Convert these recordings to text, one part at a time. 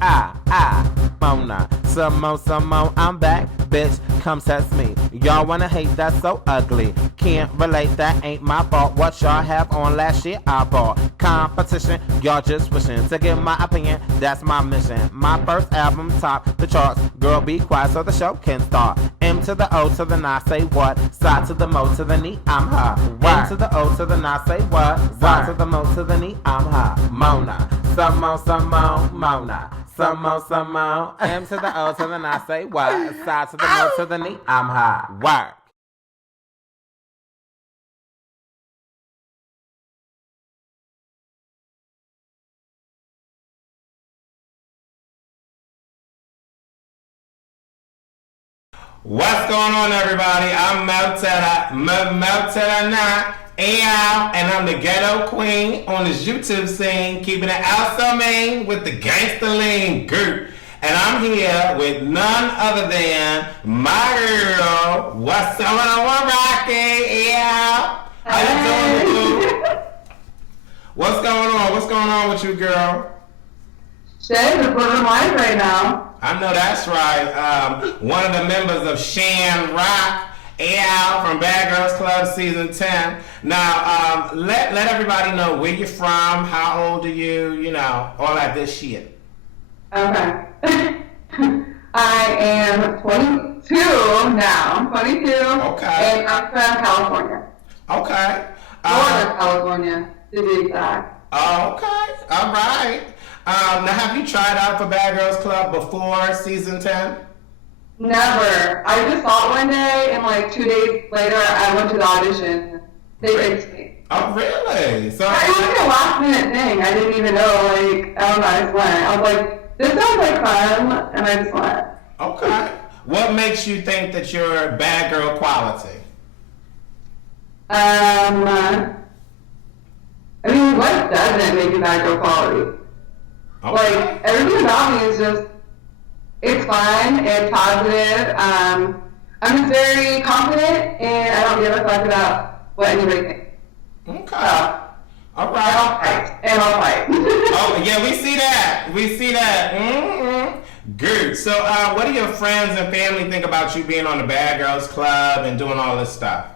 Mona, Samone, I'm back, bitch, come test me. Y'all wanna hate, that's so ugly. Can't relate, that ain't my fault. What y'all have on last year, I bought. Competition, y'all just wishing to give my opinion, that's my mission. My first album top the charts, girl be quiet so the show can start. M to the O to the N, say what? Side to the Mo to the Ni, I'm her. M to the O to the N, say what? Side to the Mo to the Ni, I'm her. Mona, Samone, Mona. Samone, M to the O to the N, say what? Side to the Mo to the Ni, I'm her. Work. What's going on, everybody? I'm Meltetta now, and I'm the ghetto queen on this YouTube scene, keeping it out so mean with the gangster lean group. And I'm here with none other than my girl. What's going on, Rocky? Yeah. How you doing, boo? What's going on? What's going on with you, girl? Shit, the blowing mind right now. I know that's right. One of the members of Shannon from Bad Girls Club Season 10. Now, let everybody know where you're from, how old are you, you know, all that good shit. Okay. I am 22 now. I'm 22. Okay. And I'm from California. Okay. Northern California, to be exact. Okay. All right. Now, have you tried out for Bad Girls Club before Season 10? Never. I just saw it one day, and like 2 days later, I went to the audition. They picked me. Oh, really? So it was like a last minute thing. I didn't even know, like, I don't know, I just went. I was like, this sounds like fun, and I just went. Okay. What makes you think that you're bad girl quality? I mean, what doesn't make you bad girl quality? Okay. Like, everything about me is just, it's fun, it's positive, I'm just very confident, and I don't give a fuck about what anybody thinks. Okay. All right. And I'll fight. Oh, yeah, we see that. We see that. Mm-hmm. Good. So, what do your friends and family think about you being on the Bad Girls Club and doing all this stuff?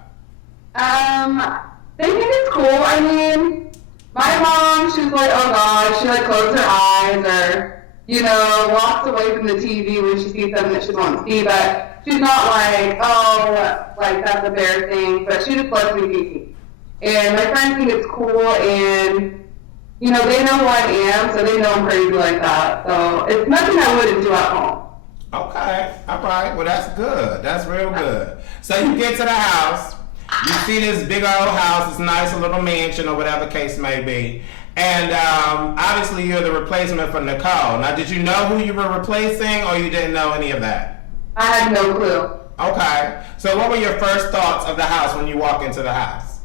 They think it's cool. I mean, my mom, she's like, oh God, she like closes her eyes or, you know, walks away from the TV when she sees something that she doesn't want to see, but she's not like, oh, like that's a bad thing, but she just lets me be. And my friends think it's cool, and, you know, they know who I am, so they know I'm crazy like that. So it's nothing I wouldn't do at home. Okay. All right. Well, that's good. That's real good. So you get to the house. You see this big old house, this nice little mansion or whatever case may be. And obviously you're the replacement for Nicole. Now, did you know who you were replacing, or you didn't know any of that? I had no clue. Okay. So what were your first thoughts of the house when you walk into the house?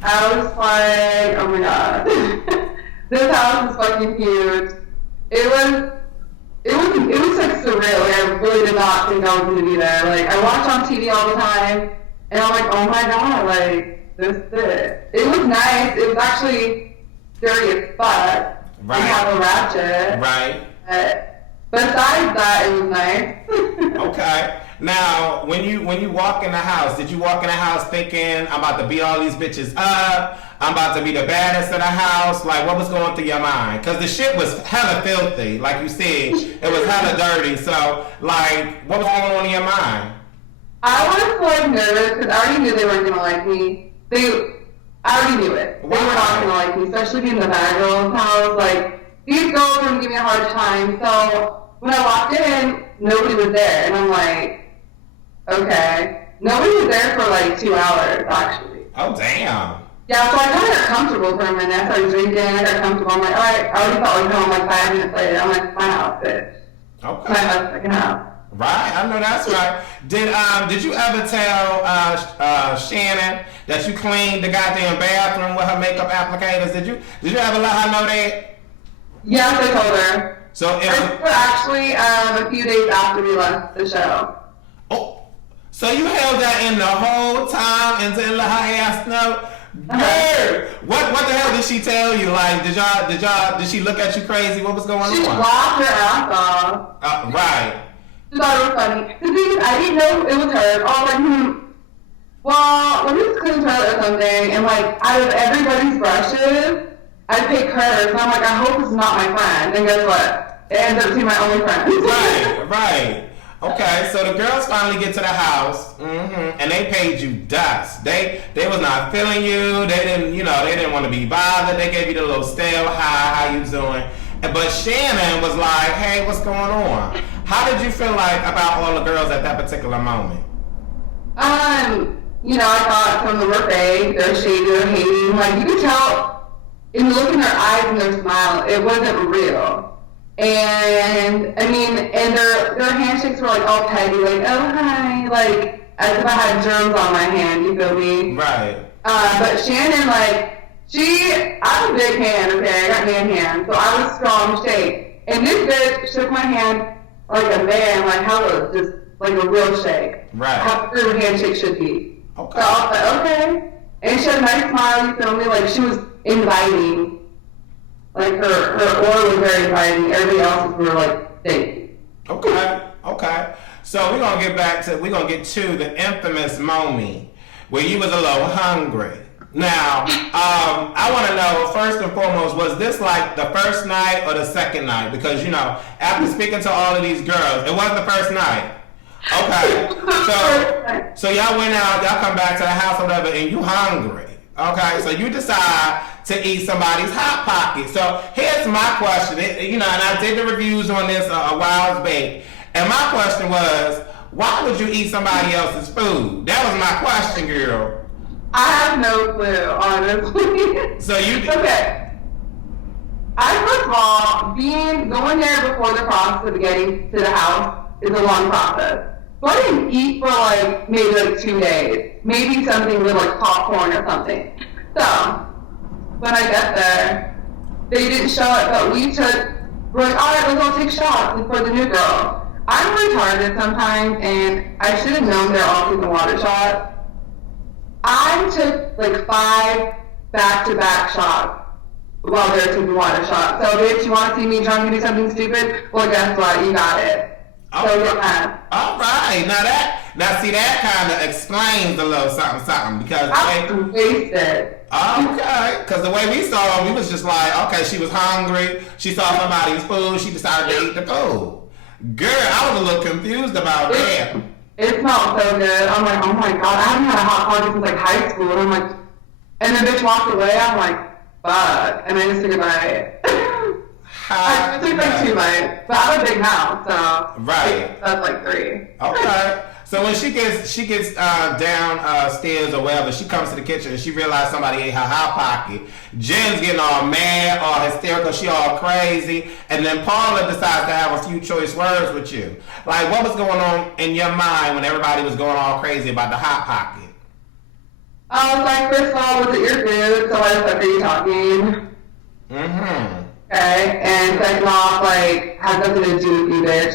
I was like, oh my God, this house is fucking huge. It was like surreal. Like, I really did not think I was gonna be there. Like, I watch on TV all the time, and I'm like, oh my God, like, this is it. It was nice. It was actually dirty as fuck. Right. We have a ratchet. Right. Besides that, it was nice. Okay. Now, when you walk in the house, did you walk in the house thinking, I'm about to beat all these bitches up, I'm about to be the baddest of the house? Like, what was going through your mind? Because the shit was hella filthy, like you said. It was hella dirty. So, like, what was going on in your mind? I was like nervous because I already knew they weren't gonna like me. I already knew it. They were not gonna like me, especially being the bad girl's house. Like, these girls were gonna give me a hard time. So when I walked in, nobody was there, and I'm like, okay. Nobody was there for like 2 hours, actually. Oh, damn. Yeah, so I kind of got comfortable for a minute. I started drinking, I got comfortable. I'm like, all right, I already felt like home like 5 minutes later. I'm like, my house, bitch. Okay. My house, second house. Right, I know that's right. Did you ever tell Shannon that you cleaned the goddamn bathroom with her makeup applicators? Did you ever let her know that? Yes, I told her. So actually, a few days after we left the show. Oh, so you held that in the whole time and didn't let her ass know? Girl, what the hell did she tell you? Like, did she look at you crazy? What was going on? She laughed her ass off. Right. She thought it was funny. The thing is, I didn't know it was her. I was like, well, let me just clean the toilet or something. And like, out of everybody's brushes, I pick hers. And I'm like, I hope it's not my friend. And guess what? It ends up being my only friend. Right. Okay, so the girls finally get to the house, and they paid you dust. They was not feeling you. They didn't want to be bothered. They gave you the little stale hi, how you doing? But Shannon was like, hey, what's going on? How did you feel like about all the girls at that particular moment? I thought some of them were fake. They're shady, they're hating. Like, you could tell in the look in their eyes and their smile, it wasn't real. And I mean, and their handshakes were like all petty, like, oh hi, like as if I had germs on my hand, you feel me? Right. But Shannon, like, I have a big hand, okay, I got man hand, so I was strong shake. And this bitch shook my hand like a man, like how just like a real shake. Right. How a handshake should be. Okay. So I was like, okay. And she had a nice smile, you feel me? Like she was inviting. Like her aura was very inviting. Everybody else were like, thank you. Okay. So we're gonna get to the infamous moment where you was a little hungry. Now, I want to know first and foremost, was this like the first night or the second night? Because after speaking to all of these girls, it wasn't the first night. Okay. So y'all went out, y'all come back to the house or whatever, and you hungry. Okay, so you decide to eat somebody's Hot Pocket. So here's my question, and I did the reviews on this a while back, and my question was, why would you eat somebody else's food? That was my question, girl. I have no clue, honestly. So you... Okay. First of all, going there before the process of getting to the house is a long process. So I didn't eat for maybe 2 days. Maybe something with popcorn or something. So, when I got there, they didn't show up, but we're like, alright, let's go take shots for the new girl. I'm retarded sometimes, and I should have known they're all taking water shots. I took 5 back-to-back shots while they're taking water shots. So, bitch, you want to see me drunk and do something stupid? Well, guess what? You got it. All right. Now see that kind of explains a little something because I'm wasted. Okay, because the way we saw him, we was just like, okay, she was hungry. She saw somebody's food. She decided to eat the food. Girl, I was a little confused about that. It smelled so good. I'm like, oh my god, I haven't had a Hot Pocket since high school. And I'm like, and the bitch walked away. I'm like, fuck. And I just took a bite. I took 2 bites, but I have a big mouth, so right. That's 3. Okay. So when she gets downstairs or wherever, she comes to the kitchen and she realizes somebody ate her Hot Pocket. Jen's getting all mad, all hysterical, she all crazy, and then Paula decides to have a few choice words with you. Like, what was going on in your mind when everybody was going all crazy about the Hot Pocket? I was like, first of all, was it your food? So why the fuck are you talking? Okay, and second off, has nothing to do with you, bitch.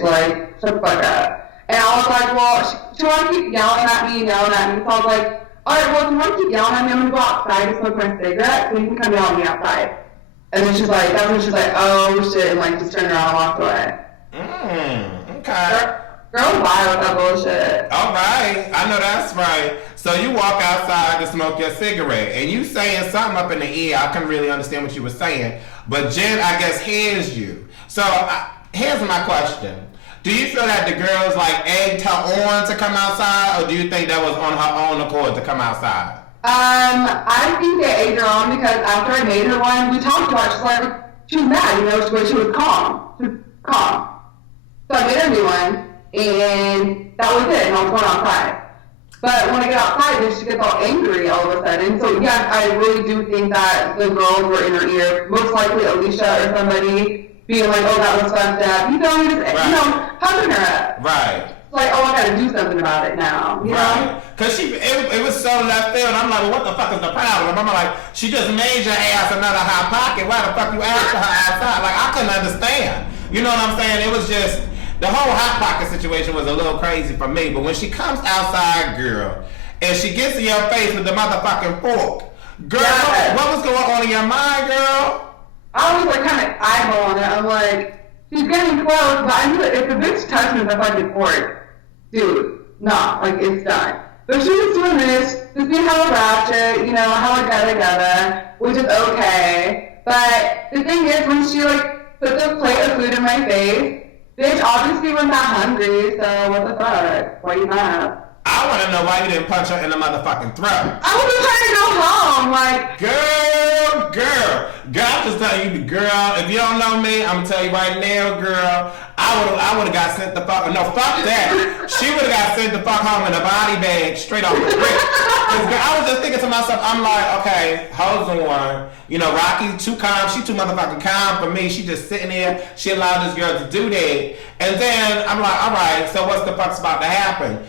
Shut the fuck up. And I was like, well, she wanted to keep yelling at me. So I was like, alright, well, if you want to keep yelling at me, I'm going to go outside to smoke my cigarette, so you can come yell at me outside. And then that's when she's like, oh shit, and just turned around and walked away. Okay. Girl, wild with that bullshit. Alright, I know that's right. So you walk outside to smoke your cigarette, and you saying something up in the ear. I couldn't really understand what you were saying, but Jen, I guess, hears you. So here's my question. Do you feel that the girls egged her on to come outside, or do you think that was on her own accord to come outside? I think they egged her on because after I made her one, we talked about it. She was mad, but she was calm. So I made her a new one, and that was it, and I was going outside. But when I get outside, then she gets all angry all of a sudden. So yeah, I really do think that the girls were in her ear. Most likely Alicia or somebody being like, oh, that was fucked up. Hugging her up. Right. Oh, I gotta do something about it now. You know? Because it was so left field. I'm like, well, what the fuck is the problem? I'm like, she just made your ass another Hot Pocket. Why the fuck you asked her outside? I couldn't understand. You know what I'm saying? It was just, the whole Hot Pocket situation was a little crazy for me. But when she comes outside, girl, and she gets in your face with the motherfucking fork, Girl, Yes. what was going on in your mind, girl? I was like kind of eyeballing it. I'm like, she's getting close, but I knew that if the bitch touched me with a fucking fork, dude, nah, like it's done. But she was doing this, just being hella ratchet, you know, hella gada, which is okay. But the thing is, when she like put the plate of food in my face, bitch obviously was not hungry, so what the fuck? Why you mad? I want to know why you didn't punch her in the motherfucking throat. I was just trying to go home, like. Girl, I'm just telling you, girl, if you don't know me, I'm gonna tell you right now, girl, I would have got sent the fuck, no, fuck that. She would have got sent the fuck home in a body bag straight off the rip. I was just thinking to myself, I'm like, okay, hoes on. You know, Rocky too calm, she too motherfucking calm for me. She just sitting there, she allowed this girl to do that. And then I'm like, all right, so what's the fuck's about to happen?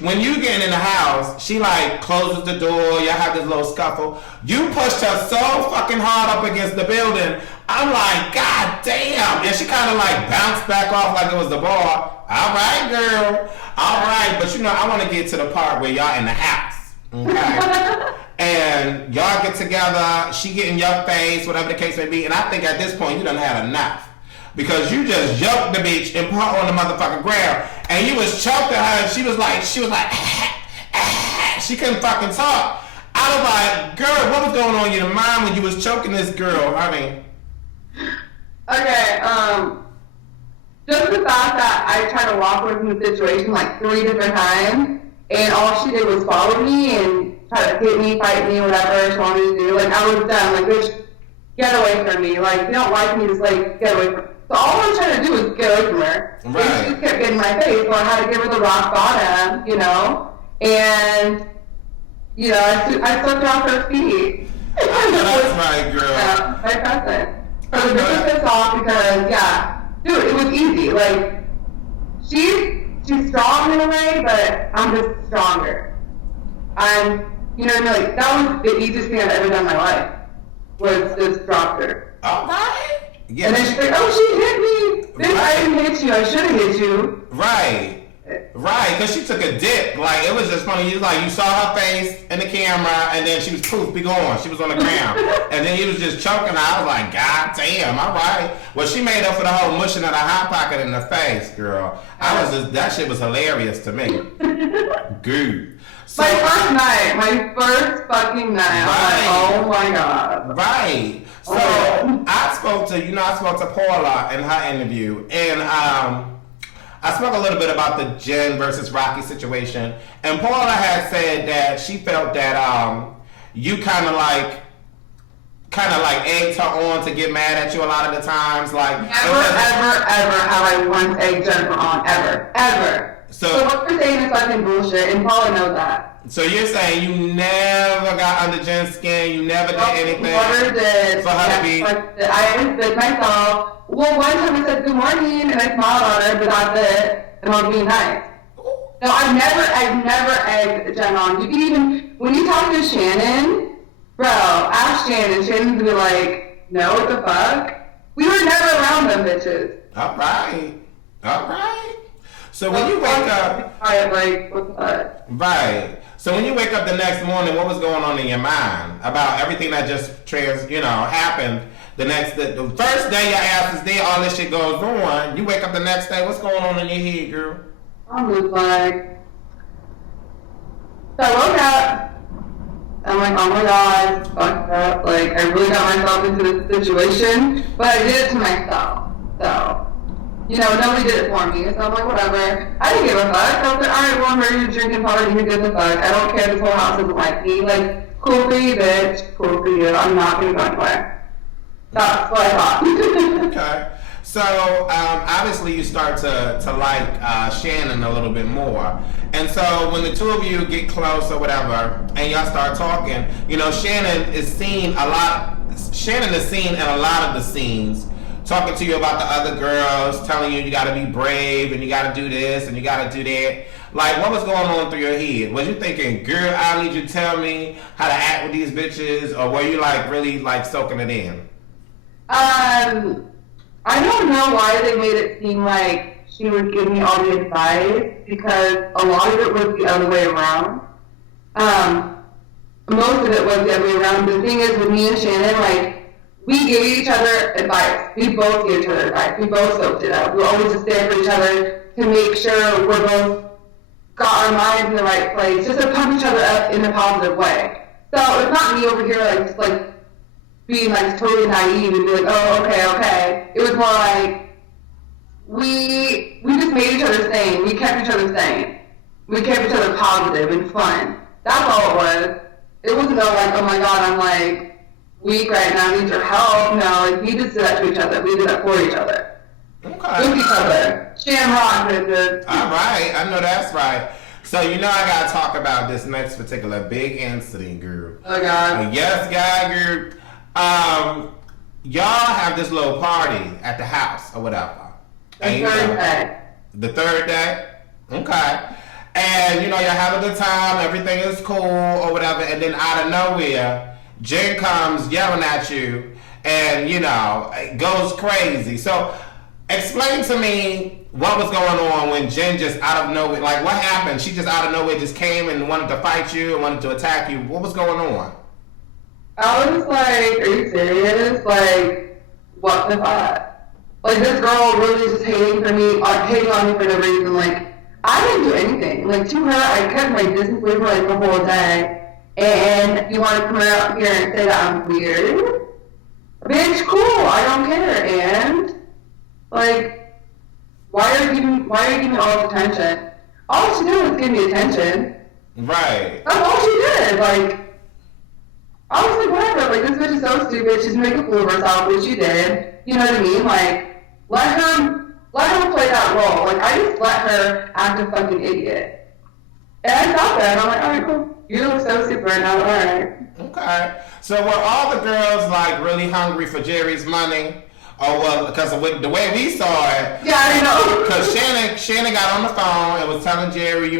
When you get in the house, she like closes the door, y'all have this little scuffle. You pushed her so fucking hard up against the building. I'm like, God damn. And she kind of like bounced back off like it was the ball. All right, girl. All right. But you know, I want to get to the part where y'all in the house. Okay. And y'all get together, she get in your face, whatever the case may be. And I think at this point, you done had enough. Because you just yoked the bitch and put her on the motherfucking ground. And you was choking her and she was like, she couldn't fucking talk. I was like, girl, what was going on in your mind when you was choking this girl, honey? Okay, just the fact that I tried to walk away from the situation like 3 different times, and all she did was follow me and try to hit me, fight me, whatever she wanted me to do. Like, I was done. Like, bitch, get away from me. Like, if you don't like me, just, like, get away from me. So all I was trying to do was get away from her. Right. And she just kept getting in my face, so I had to give her the rock bottom, you know? And, you know, I slipped her off her feet. That's right, girl. Yeah, my cousin. So the bitch was pissed off because, yeah, dude, it was easy. Like, she's strong in a way, but I'm just stronger. You know what I mean? Like, that was the easiest thing I've ever done in my life, was just drop her. All right. Yeah. And then she's like, oh, she hit me. Bitch, I didn't hit you. I should have hit you. Right. Right, because she took a dip. Like, it was just funny. You saw her face in the camera, and then she was poof, be gone. She was on the ground. And then he was just choking her. I was like, God damn, all right. Well, she made up for the whole mushing of the hot pocket in the face, girl. That shit was hilarious to me. Good. So, My first fucking night. Right. I was like, oh my God. Right. So, I spoke to Paula in her interview, and, I spoke a little bit about the Jen versus Rocky situation, and Paula had said that she felt that you kind of like egged her on to get mad at you a lot of the times. Like Ever have I once egged Jennifer on, ever. So what you're saying is fucking bullshit, and Paula knows that. So you're saying you never got under Jen's skin, you never did anything Never did. for her to be... I always did myself. Well, one time I said good morning, and I smiled at her, but that's it, and I was being nice. No, I've never egged Jen on. You can even, when you talk to Shannon, bro, ask Shannon. Shannon's gonna be like, no, what the fuck? We were never around them bitches. All right. So when you wake up... Like, what the fuck? Right. So when you wake up the next morning, what was going on in your mind about everything that just happened? The first day your ass is there, all this shit goes on. You wake up the next day, what's going on in your head, girl? I'm just like, so I woke up, I'm like, oh my God, fucked up. Like, I really got myself into this situation, but I did it to myself. So, you know, nobody did it for me. So I'm like, whatever. I didn't give a fuck. I was like, all right, well, I'm ready to drink and party. Who gives a fuck? I don't care. This whole house doesn't like me. Like, cool for you, bitch. Cool for you. I'm not going to go anywhere. That's what I thought. Okay. So, obviously you start to like Shannon a little bit more. And so when the two of you get close or whatever, and y'all start talking, you know, Shannon is seen in a lot of the scenes, talking to you about the other girls, telling you gotta be brave, and you gotta do this, and you gotta do that. Like, what was going on through your head? Was you thinking, girl, I need you to tell me how to act with these bitches, or were you like really like soaking it in? I don't know why they made it seem like she was giving me all the advice, because a lot of it was the other way around. most of it was the other way around. The thing is, with me and Shannon, like, we gave each other advice. We both gave each other advice. We both soaked it up. We always just there for each other to make sure we're both got our minds in the right place, just to pump each other up in a positive way. So it's not me over here, like, just, like, being, like, totally naive and be like, oh, okay. It was more like, we just made each other sane. We kept each other sane. We kept each other positive and fun. That's all it was. It wasn't like, oh my God, I'm like weak right now, I need your help. No, like, we just did that to each other. We did that for each other. Okay. With each other. Shamrock business. All right, I know that's right. So I gotta talk about this next particular big incident, girl. Oh God. Yes, guy, girl. Y'all have this little party at the house or whatever. The third day. The third day? Okay. And, y'all have a good time, everything is cool or whatever, and then out of nowhere, Jen comes yelling at you and, goes crazy. So, explain to me what was going on when Jen just out of nowhere, like, what happened? She just out of nowhere just came and wanted to fight you and wanted to attack you. What was going on? I was like, are you serious? Like, what the fuck? Like, this girl really just hating on me for no reason. Like, I didn't do anything. Like, to her, I kept my distance with her, like, the whole day. And you want to come out here and say that I'm weird? Bitch, cool, I don't care. And, like, why are you giving me all this attention? All she did was give me attention. Right. That's all she did. Like, I was like, whatever. Like, this bitch is so stupid. She's making a fool of herself, which she did. You know what I mean? Like, let her play that role. Like, I just let her act a fucking idiot. And I thought that, and I'm like, alright, cool. You look so stupid right now, alright. Okay. So were all the girls, like, really hungry for Jerry's money? Oh, well, because of the way we saw it. Yeah, I know. Because Shannon got on the phone and was telling Jerry,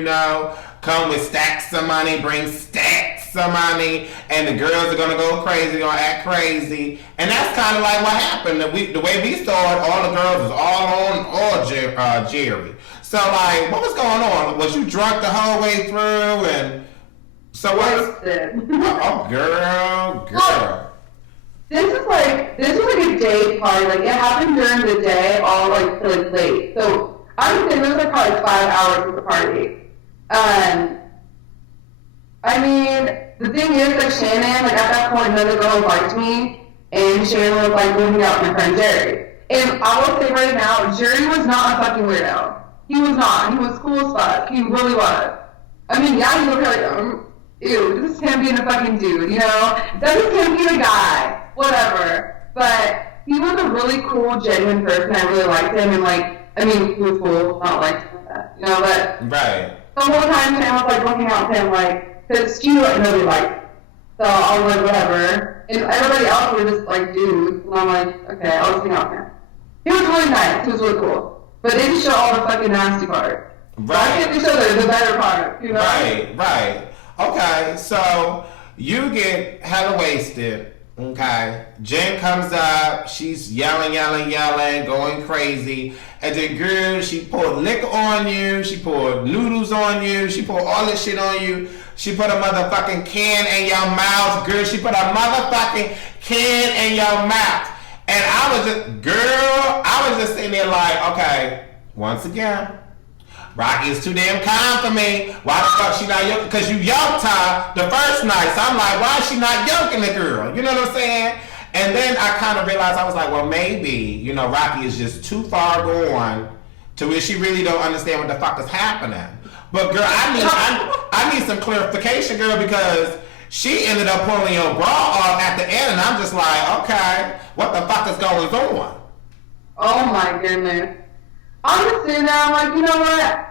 come with stacks of money, bring stacks of money, and the girls are going to go crazy, going to act crazy. And that's kind of like what happened. The way we saw it, all the girls was all on Jerry. So, like, what was going on? Was you drunk the whole way through? And so what? Oh, girl. Well, this was like a day party. Like, it happened during the day, all like till like late. So I would say there was like probably 5 hours of the party. I mean, the thing is, like, Shannon, like, at that point, another girl liked me, and Shannon was like moving out with my friend Jerry. And I will say right now, Jerry was not a fucking weirdo. He was not. He was cool as fuck. He really was. I mean, yeah, you look like, ew, this is him being a fucking dude, That is him being a guy. Whatever. But he was a really cool, genuine person. I really liked him, and, like, I mean, he was cool, not like that, but... Right. The whole time, Shannon was, like, looking out with him, like, because she knew what nobody liked. So I was like, whatever. And everybody else were just, like, dudes. And I'm like, okay, I'll just hang out with him. He was really nice. He was really cool. But they didn't show all the fucking nasty part. Right. I can't show the better part, Right. Okay, so you get hella wasted, okay? Jen comes up, she's yelling, going crazy. And then, girl, she poured liquor on you, she poured noodles on you, she poured all this shit on you. She put a motherfucking can in your mouth, girl. She put a motherfucking can in your mouth. And I was just sitting there like, okay, once again, Rocky is too damn kind for me. Why the fuck she not yoking? Because you yoked her the first night. So I'm like, why is she not yoking the girl? You know what I'm saying? And then I kind of realized, I was like, well, maybe, Rocky is just too far gone to where she really don't understand what the fuck is happening. But girl, I need some clarification, girl, because she ended up pulling your bra off at the end, and I'm just like, okay, what the fuck is going on? Oh my goodness. I'm just sitting there, I'm like, you know what?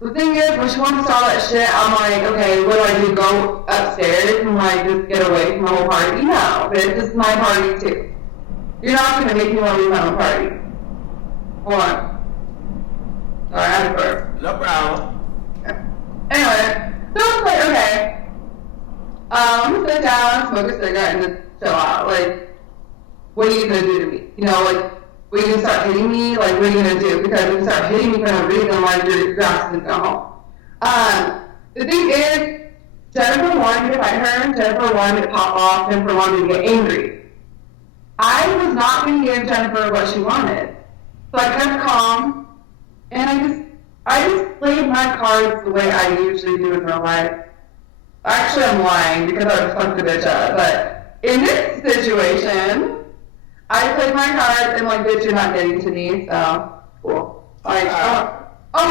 The thing is, when she wants to start that shit, I'm like, okay, what do? Go upstairs and, like, just get away from the whole party? No, bitch, this is my party too. You're not gonna make me want to leave my own party. Hold on. Sorry, I had to burp. No problem. Okay. Anyway, so I was like, okay. I'm gonna sit down, smoke a cigarette, and just chill out. Like, what are you gonna do to me? Like, what are you gonna start hitting me? Like, what are you gonna do? Because if you start hitting me for no reason, like, your ass is gonna go home. The thing is, Jennifer wanted me to fight her, Jennifer wanted me to pop off, Jennifer wanted me to get angry. I was not going to give Jennifer what she wanted. So I kept calm, and I just played my cards the way I usually do in real life. Actually, I'm lying because I would fuck the bitch up, but in this situation, I played my cards and like, bitch, you're not getting to me, so cool. Like, oh,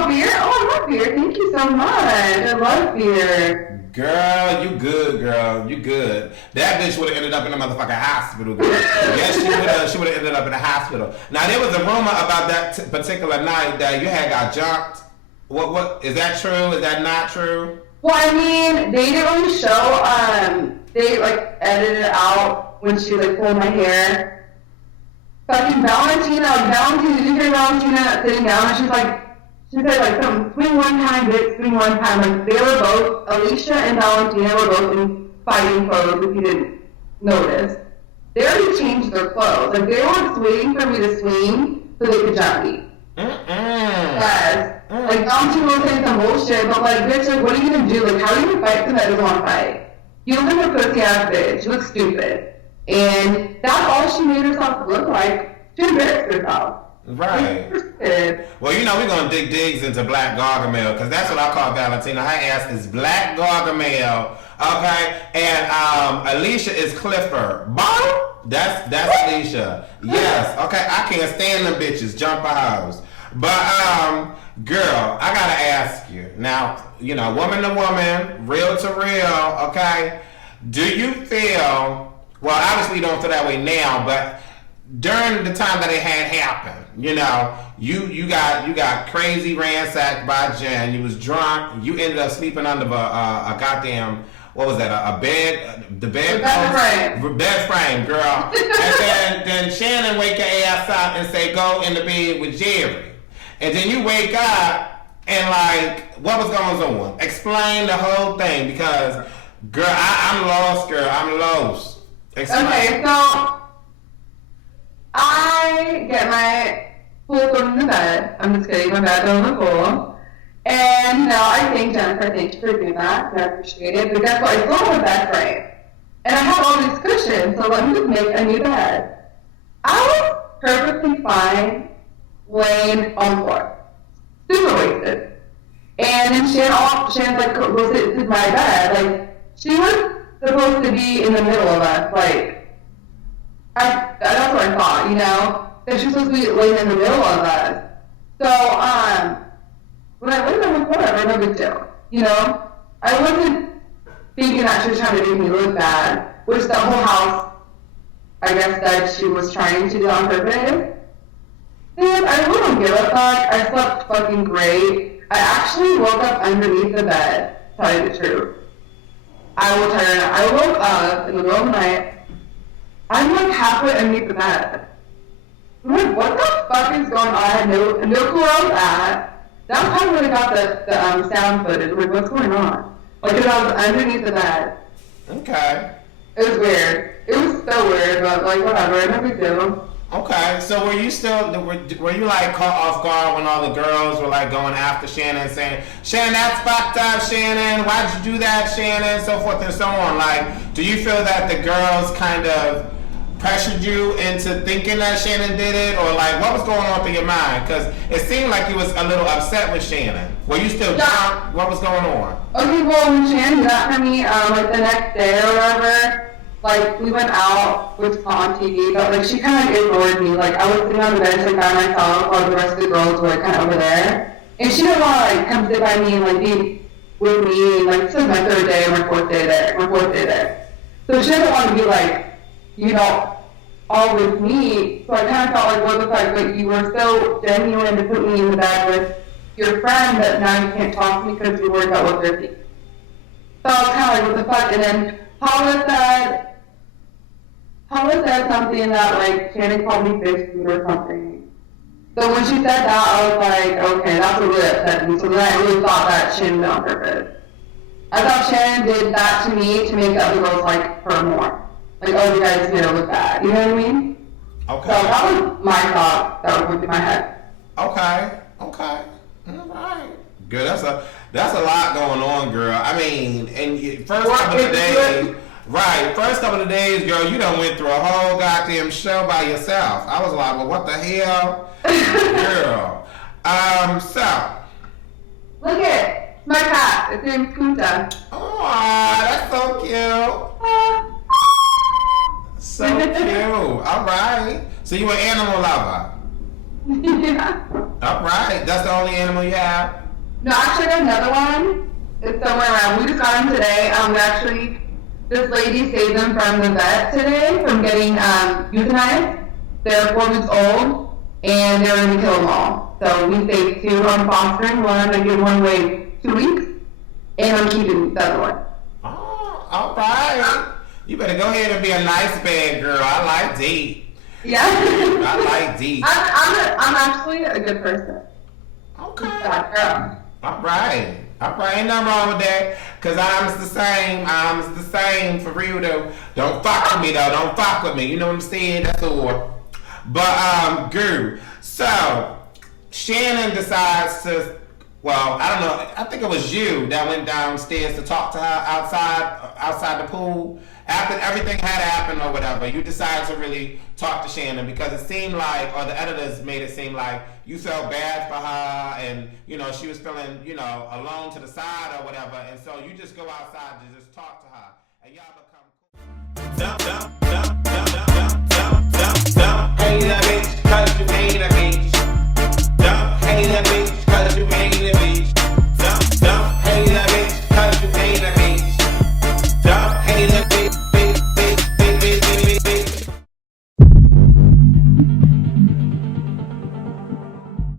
beer? Oh, I love beer. Thank you so much. I love beer. Girl, you good, girl. You good. That bitch would have ended up in the motherfucking hospital, girl. Yes, she would have ended up in the hospital. Now, there was a rumor about that particular night that you had got jumped. What, is that true? Is that not true? Well, I mean, they didn't really show, they, like, edited it out when she, like, pulled my hair. Fucking Valentina, did you hear Valentina sitting down? And she said, like, something, swing one time, bitch, swing one time. Like, they were both, Alicia and Valentina were both in fighting clothes, if you didn't notice. They already changed their clothes. Like, they were just waiting for me to swing so they could jump me. Yes. Like, Valentina was saying some bullshit, but, like, bitch, like, what are you gonna do? Like, how are you gonna fight someone that doesn't want to fight? You look like a pussy-ass bitch. You look stupid. And that's all she made herself look like. She embarrassed herself. Right. Well, you know, we're going to dig digs into Black Gargamel, because that's what I call Valentina. Her ass is Black Gargamel, okay? And Alicia is Clifford. Bottom? That's Alicia. Yes, okay? I can't stand them bitches, jumper hoes. But, girl, I got to ask you. Now, you know, woman to woman, real to real, okay? Do you feel, well, obviously you don't feel that way now, but during the time that it had happened, you know, you got crazy ransacked by Jen. You was drunk. You ended up sleeping under a goddamn, what was that? A bed, the bed frame, girl. And then Shannon wake your ass up and say, go in the bed with Jerry. And then you wake up and like, what was going on? Explain the whole thing, because girl, I'm lost, girl. I'm lost. Explain. Okay, so I get my pool put in the bed. I'm just kidding, my bed's on the pool. And, you know, I thank Jennifer, thank you for doing that. I appreciate it. But guess what? I still have a bed frame. And I have all these cushions, so let me just make a new bed. I was perfectly fine laying on the floor. Super wasted. And then Shannon's like, well, this is my bed. Like, she was supposed to be in the middle of us, like, that's what I thought, you know? That she was supposed to be laying in the middle of us. So, when I laid on the floor, no big deal, you know? I wasn't thinking that she was trying to make me look bad, which the whole house, I guess, that she was trying to do on purpose. And I really don't give a fuck. I slept fucking great. I actually woke up underneath the bed, to tell you the truth. I will tell you, I woke up in the middle of the night. I'm like halfway underneath the bed. I'm like, what the fuck is going on? I had no clue where I was at. That's how I really got the sound footage. Like, what's going on? Like, because I was underneath the bed. Okay. It was weird. It was so weird, but like, whatever. No big deal. Okay, so were you like caught off guard when all the girls were like going after Shannon, saying, Shannon, that's fucked up, Shannon, why'd you do that, Shannon, so forth and so on? Like, do you feel that the girls kind of pressured you into thinking that Shannon did it, or like, what was going on through your mind? Because it seemed like you was a little upset with Shannon. Were you still drunk? What was going on? Okay, well, when Shannon got for me, like the next day or whatever, like, we went out, which was on TV, but, like, she kind of ignored me. Like, I was sitting on the bench, like, by myself, while the rest of the girls were, like, kind of over there. And she didn't want to, like, come sit by me and, like, be with me. Like, this is my third day and my fourth day there. So she doesn't want to be, like, you know, all with me. So I kind of felt like, what the fuck? Like, you were so genuine to put me in the bed with your friend that now you can't talk to me because you're worried about what they're thinking. So I was kind of like, what the fuck? And then Paula said something that, like, Shannon called me fish food or something. So when she said that, I was like, okay, that's what really upset me. So then I really thought that Shannon did on purpose. I thought Shannon did that to me to make the other girls like her more. Like, oh, you guys made her look bad. You know what I mean? Okay. So that was my thought that was going through my head. Okay. All right. Girl, that's a lot going on, girl. I mean, and first couple of days, right? First couple of days, girl, you done went through a whole goddamn show by yourself. I was like, well, what the hell, girl? So look at my cat. It's named Kunta. Oh, that's so cute. So cute. All right. So you an animal lover? Yeah. All right. That's the only animal you have? No, actually, I got another one. It's somewhere around. We just got him today. This lady saved them from the vet today from getting euthanized. They're 4 weeks old, and they were going to kill them all. So we saved 2 on fostering. One, I give one away 2 weeks, and I'm keeping the other one. Oh, all right. You better go ahead and be a nice bad girl. I like deep. Yeah. I like deep. I'm actually a good person. Okay. Bad girl. All right. Ain't nothing wrong with that. Cause I'm the same for real though. Don't fuck with me though. Don't fuck with me. You know what I'm saying? That's all. But girl. So Shannon decides to. Well, I don't know. I think it was you that went downstairs to talk to her outside the pool. After everything had happened or whatever, you decided to really talk to Shannon because it seemed like, or the editors made it seem like you felt bad for her and, you know, she was feeling, you know, alone to the side or whatever. And so you just go outside to just talk to her. And y'all become cool. Hey, that bitch, 'cause you made a bitch. Hey, that bitch.